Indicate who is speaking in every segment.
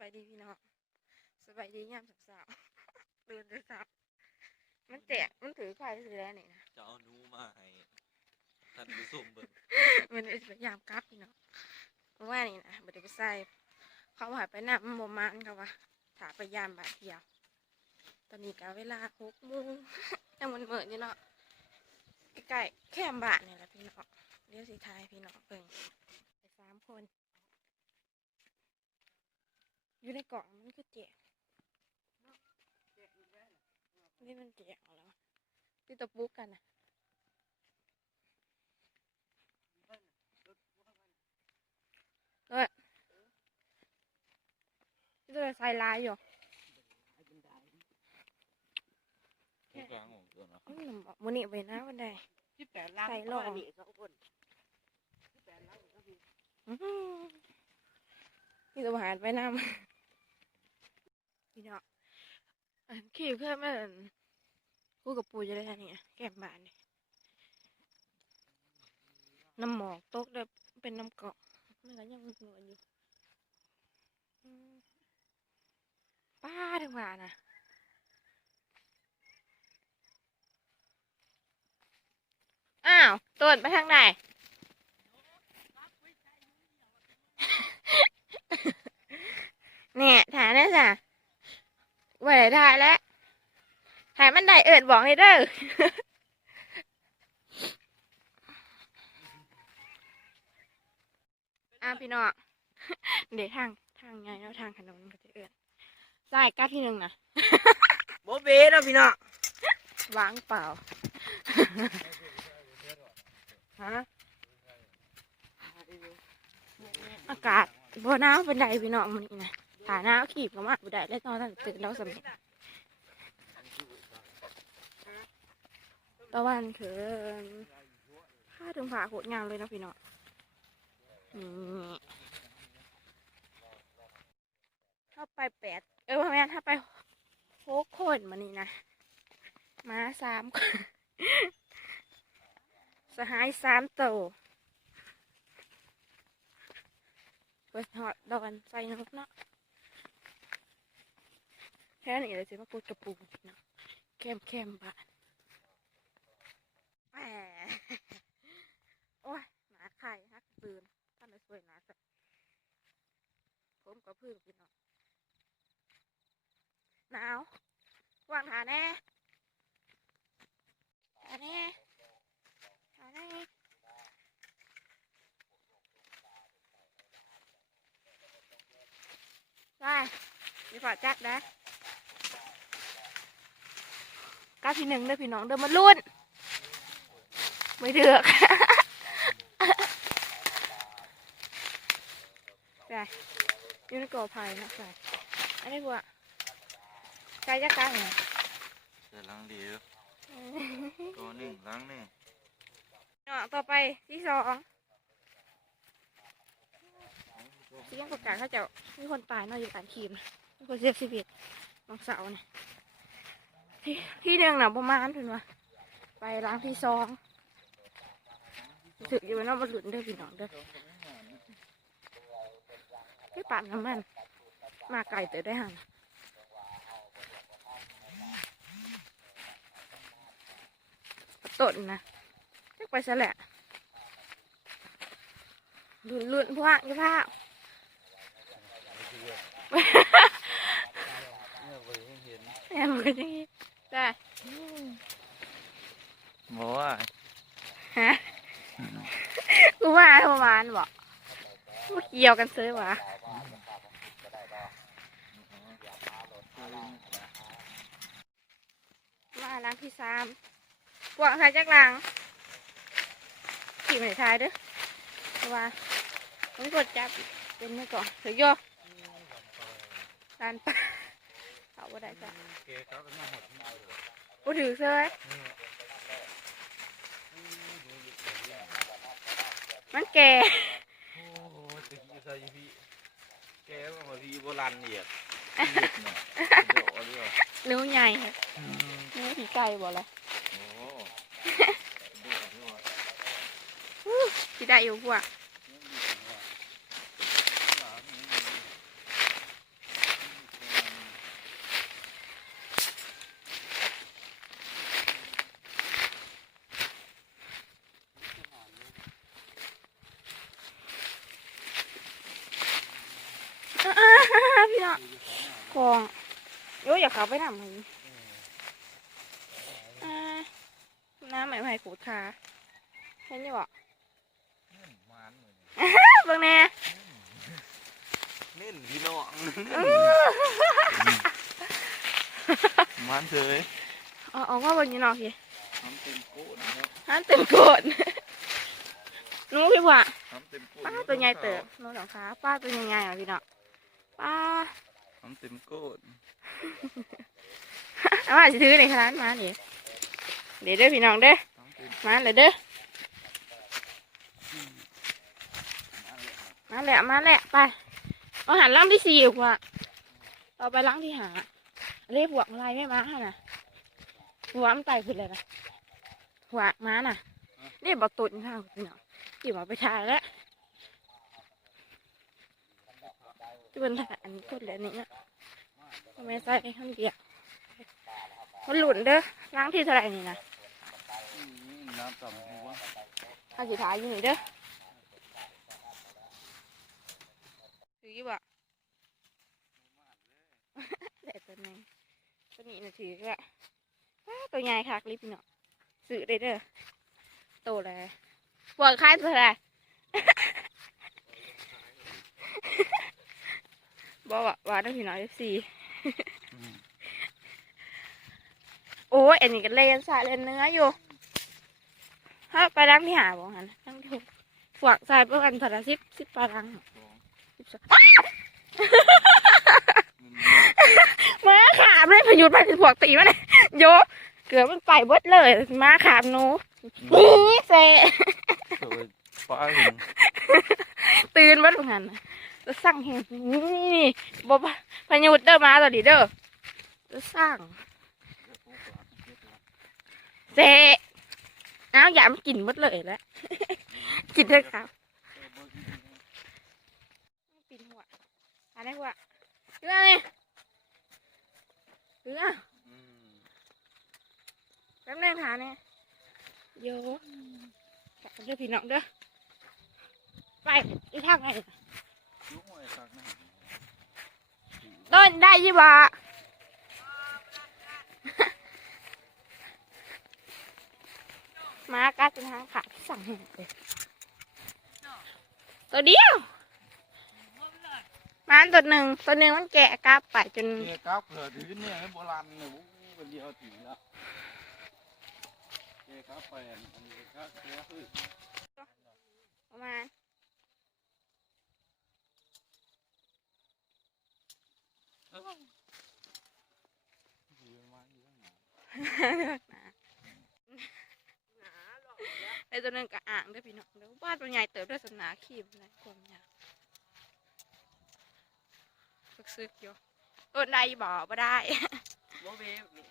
Speaker 1: บายดีพี่น้องสบายดียามสาวๆตื่นแต่เช้ามันแจกมันถือไข่ถือแล้วนี่นะ
Speaker 2: จะเอาหนูมาให้ท่านผู้ชมเบิ่ง
Speaker 1: มันเป็นพยายามกลับพี่น้องเพราะว่านี่นะบ่ได้ไปใส่เขาหายไปนำมันบ่มานเขาว่าถาไปยามบาดเดียว ตอนนี้ก็เวลาหกโมงยังมันเหมือนอยู่เนาะใกล้ๆแค่บาทนี่แหละพี่น้องเดี๋ยวสิทายพี่น้องเบิ่งไปสามคน อยู่ในกล่องมันคือแจกนี่มันแจกเอาแล้วที่ตะปุกกันนะเลยที่ตัวใส่ลายอยู่
Speaker 2: ผู้กลางของตัวเนาะ
Speaker 1: อืมมันนี่ไปนะวันใด
Speaker 3: ที่แปดล้าน
Speaker 1: ใส่หล่อ
Speaker 3: มีสองคนที่แปดล้านก็มี
Speaker 1: อื้อหือนี่ตัวหารไปนำ พี่เนาะอันขี่เพื่อนแม่นคู่กับปูจะได้อันนี้แก้มบานนี่น้ำหมอกตกเด้อเป็นน้ำเกาะมันก็ยังเหนวอยู่อืมป้าถึงว่านะอ้าวต้นไปทางไหนเนี่ยถ่ายได้จ้ะ ไว้ถ่ายแล้วถ่ายมันได้เอิดบอกเลยเด้ออ่าพี่น้องเดี๋ยวทางทางไงแล้วทางขนมก็จะเอิดใช่ก้าที่หนึ่งนะ
Speaker 3: โบเบ้เนาะพี่น้อง
Speaker 1: วางเปล่าฮะอากาศบ่หนาวเป็นไดพี่น้องมันนี่นะ ฐานาวขีบก็มากบ่ได้แล้วตอนนั้นตื่นแล้วสำเร็จตะวันเขินผ้าถึงผ่าโคตรงามเลยนะพี่น้องถ้าไปแปดเออพ่อแม่ถ้าไปหกคนมานี่นะมาสามคนสหายสามโตวเปิดหอดดอนใส่นกเนาะ แค่นี้เลยสิมาปูดกระปูเนาะแคมแคมบานแหมโอ้ยหมาไข่ฮักปืนท่านเลยสวยหนาสักผมก็พึ่งพี่น้องหนาววางหาแน่หาแน่หาแน่ได้ดีกว่าจัดนะ ก้าพี่หนึ่งเด้อพี่น้องเด้อมาลุ้นไม่เดือกใช่ยูนิโกไพายนะใช่อันนี้พวกใช้จักรกันเหรอ
Speaker 2: เดี๋ยวล้างดีเด้อตัวหนึ่งล้างหนึ่ง
Speaker 1: เนาะต่อไปที่สองเสียงประกาศเขาจะมีคนตายเนาะอยู่การขีมมีคนเสียชีวิตบางเสาร์นะ ที่ที่หนึ่งหน่ะประมาณถึงว่าไปร้านที่สองถืออยู่เนาะมาหลุนเด้อพี่น้องเด้อที่ปั่นน้ำมัน มาไก่เต๋อได้หันต้นนะจักไปซะแหละหลุนหลุนพวกยี่พ้า
Speaker 2: เนี่ยเบิ่งเห็น
Speaker 1: แม่มันก็อยัง งี้ได้
Speaker 2: บอกว่า
Speaker 1: ฮะกูว่าประมาณบอกว่าเกี่ยวกันซื้อวะมาล้างที่สามกวางทายจักรลังขี่ไม่ทายเด้อเพราะว่าไม่กดจับเป็นไม่ก่อนถือโยลานปลาเอา บ่ได้จ้ะ
Speaker 2: เกเขาเป็นมาหมด
Speaker 1: กูถือเสื้อมันแก่
Speaker 2: โอ้โหตะกี้ใส่พี่แกว่ามาพี่โบราณเนี่ยเดี๋ยวเอาเรื่อง
Speaker 1: นิ้วใหญ่ครับนิ้วผีไก่บ่เลย
Speaker 2: โอ้เดี๋ยวเอาเรื่อง
Speaker 1: พี่ได้อยู่พวก เนาะ กองโอ้ยอยากเขาไปทำไงอ่าน้ำใหม่ใหม่ขูดขาเห็นอยังบอก
Speaker 2: มันเหมือน
Speaker 1: เบิ่งแน่
Speaker 2: เน่นพี่น้องมันเฉย
Speaker 1: เอาเอาว่าเบิ่งอยี่นอกพี่
Speaker 2: ทำเต็มโก้นะครับ
Speaker 1: ฮันเต็มโกดหนู้พี่ว่า
Speaker 2: ทำเต็มโก้
Speaker 1: ป้าตัวใหญ่เติบหนู้หลังขาป้าตัวใหญ่ๆอะพี่เนาะป้า
Speaker 2: ทำเต็มโก้
Speaker 1: เอามาสิถือในร้านมาดิเดี๋ยวเด้อพี่น้องเด้อ
Speaker 2: ทำเต็ม
Speaker 1: มาเลยเด้อมาแหละมาแหละไปเอาหันล่างที่สี่กว่าเราไปล่างที่หาเรียกหัวอะไรไม่มาค่ะนะหัวมันไตขึ้นเลยนะหัวม้าน่ะเรียกบอกตุนข้างพี่น้องที่มาไปทายแล้ว ที่เป็นทายอันคนแล้วนี่นะทำไมใส่ข้างเดียวมันหลุนเด้อล้างที่เท่าไหร่นี่นะ
Speaker 2: น้ำต่ำหัว
Speaker 1: ข้าสิทายอยู่นี่เด้อถือกี่บ่แต่ตัวนี้ตัวนี้นะถือก็ว้าตัวใหญ่คักลิปเนาะซื้อได้เด้อโตเลยบวกค่ายตัวอะไร บอกว่าว่าต้องพี่น้อยเอฟซีโอ้ยอันนี้ก็เล่นสายเล่นเนื้ออยู่ถ้าไปรังที่หาบอกหันรังที่หกฝวกใส่ประมาณเท่าไหร่สิบสิบปลารังสิบสองมาขามเลยพยุดไปถึงฝวกตีมาเลยโยเกือบมันไปเบิดเลย มาขามหนูนี่เซ
Speaker 2: เกิดป้าเห็น
Speaker 1: ตื่นเบิดเหมือนกัน จะสั่งเห็นนี่บอพยุดเด้อมาตัวดีเด้อจะสั่งเซอ้าวอย่ามันกินเบิดเลยแล้วกินเถอะครับปีนหัวหาได้หัวเรื่องนี่เรื่องแป๊บนึงหาเนี่ยโยจับเด้อพี่น้องเด้อไปอีกทางไหน
Speaker 2: ยุ่งไอ้สักนะ
Speaker 1: ต้นได้ยี่บ่มากัดจนทางขาพี่สั่งเห็นเลยตัวเดียวมาตัวหนึ่งตัวหนึ่งมันแกะกลับไปจน
Speaker 2: เนี่ยก้าวเผื่อถือเนี่ยให้โบราณเนี่ยวู้เป็นเดียวถือแล้วเนี่ยก้าวไปอันนี้ก้าวตัวคือ
Speaker 1: ประมาณ
Speaker 2: ถือมาอยู่ข้งหลัง
Speaker 1: ไอ้ตัวนึงกะอ่างเด้วยพี่น้องเด้อบ้านตัวใหญ่เติบด้วยสนาขีบนะความยาวซึกๆอยู่ต้นใดบ่บ่ได้
Speaker 3: โมเบนี่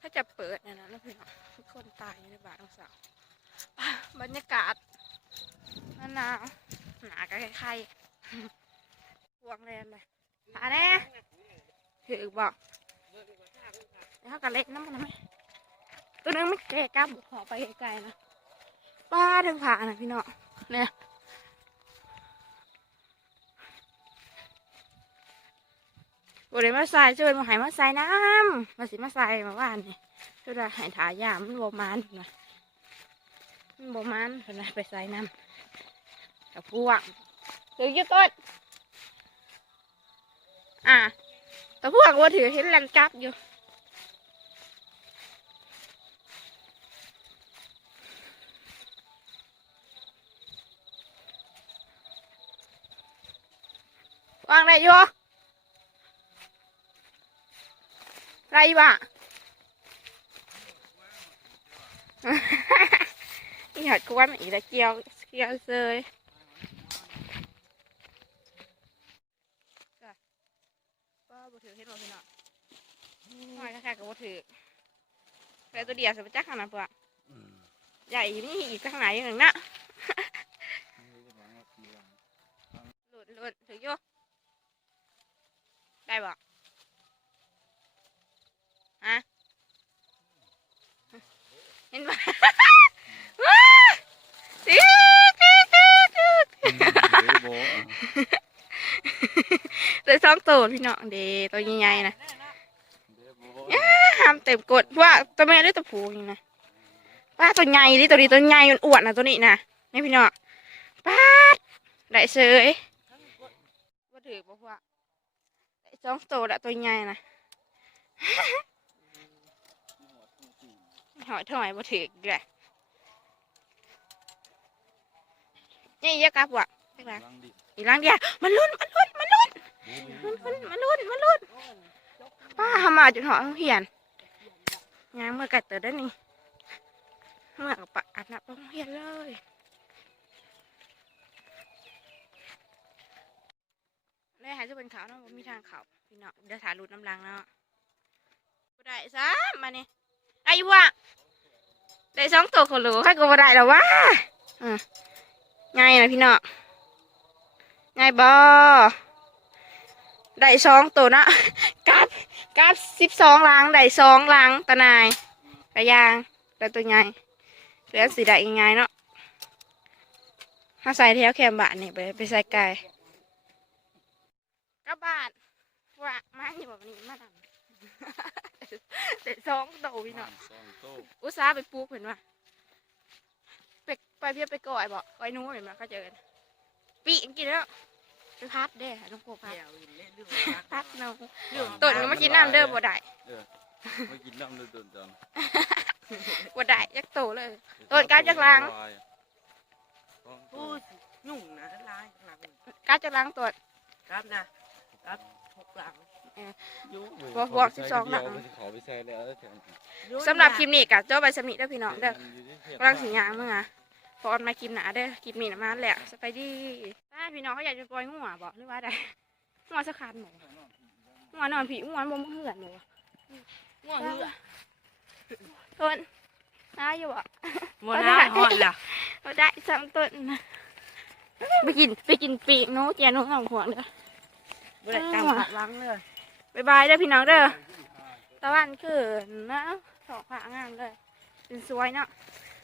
Speaker 1: ถ้าจะเปิดนยนะแล้วพี่น้องทุกคนตายอยู่ในบ้านน้องสาวบรรยากาศหนาวหนากับใครๆพวงแรงเลย หาแน่ถือบอกแล้วกระเล็กน้ำมันไหมตัวนึงไม่แก่กล้าบุกขอไปไกลๆนะป้าถึงผ่านะพี่เน้องเนี่ยบริมาใส่ช่วยมาหายมาใส่น้ำมาสิมาใส่มาว่านนี่ช่วยว่าหายถายามมันบมานนะมันบมานนไหมไปใส่น้ำกับพวกถืออยุต้น อะแต่พวกว่าถือเห็นแลนกลับอยู่วางได้อยู่ไรวะนี่หัดกวนอีกแล้วเกี่ยวเกี่ยวเลยจ้ะก็บ่ถือเห็นบ่พี่น้อง น้อยแค่ๆก็บ่ถือแต่ตัวเดียวสิบ่จักขนาดเปล่าใหญ่นี่อีกข้างไหนหนึ่งนะหลุดหลุดถืออยู่ได้บ่ฮะเห็นบ่ว้าติ๊กติ๊กติ๊กติ๊ก
Speaker 2: เดี๋ยวโบ
Speaker 1: ได้สองตัวพี่น้องเดตัวใหญ่ๆนะห้ามเต็มกดว่าตัวแม่หรือตัวผู้นี่นะว่าตัวใหญ่ดิตัวนี้ตัวใหญ่มันอ้วนนะตัวนี้นะนี่พี่น้องป้าดได้เสยว่าถือบ่ว่าได้สองตัวละตัวใหญ่นะหอยถอยบ่ถือเลยนี่เยอะกับว่ะไปละ
Speaker 2: ลังดิ
Speaker 1: อีกหลังเดียวมันลุ้นมันลุ้นมันลุ้นมันลุ้นมันลุ้นมันลุ้นป้าหามาจนหอยเหียน ยางเมื่อไก่เติร์ได้นี่เมื่อกับปะอาบน้ำต้องเหียนเลยเลยหายจะเป็นขาวเนาะมีทางขาวพี่เนาะเดี๋ยวถ่ายรูดน้ำลังเนาะบ่ได้ซะมานี่ไอ้วะได้สองตัวคนรู้ใครก็บ่ได้แล้ววะอืมไงนะพี่เนาะไงบอได้สองตัวนะ กัดกัดสิบสองลังได้สองลังตะนายกระยางได้ตัวใหญ่เหลือสีได้ยังไงเนาะถ้าใส่แถวแคมบะนี่ไปไปใส่ไก่กระบาดว่ามาอยู่แบบนี้มาดำได้สองตัวพี่เนาะ
Speaker 2: สองโต๊ะ
Speaker 1: อุตส่าห์ไปปลูกเห็นว่าไปไปเพียบไปก่อยบอกก่อยหนู้เห็นไหมเขาเจอกันปีกกินแล้ว ไปพัดเด้น้องโกพัด
Speaker 3: เดี๋ยวเล่นเรื่อง
Speaker 1: พัดเนาต้นก็มากินน้ำเด้อบ่ได้
Speaker 2: ไม่กินน้ำเลยต้นจัง
Speaker 1: บ่ได้ยักโตเลยต้นกล้าจักล้าง
Speaker 3: พูดยุ่งนะลายหลัง
Speaker 1: กล้าจะล้างตัว
Speaker 3: ครับนะครับหกหลังยุ่ง
Speaker 1: บ่บอก12หลัง
Speaker 2: ขอไปใส่แล้วแถม
Speaker 1: สำหรับคลิปนี้กับเจ้าใบสมิเด้อพี่น้องเด้อกำลังสิยางมึงอะพอออนมาคลิปหนาเด้อคลิปนี้นะมาแล้วสไปดี้ถ้า พี่น้องเขาอยากจะปล่อยงัวบอกหรือว่าใดงัวสักคันหมูงัวนอนผีงัวบ่มาเหือนหมู
Speaker 3: ง่วงเหือ
Speaker 1: ต้นน้าอยู่อะ
Speaker 3: หมดแล้วหอดแล้ว
Speaker 1: เราได้สามต้นนะไปกินไปกินปีกหนูเจียหนูสองหัวเด้อ
Speaker 3: ไม่ได้ตามผักล้างเลย
Speaker 1: บายบายเด้อพี่น้องเด้อตะวันคือนะสองผางามเลยเป็นสวยเนาะ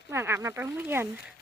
Speaker 1: เมืองอาบน้ำไปโรงเรียน
Speaker 3: เ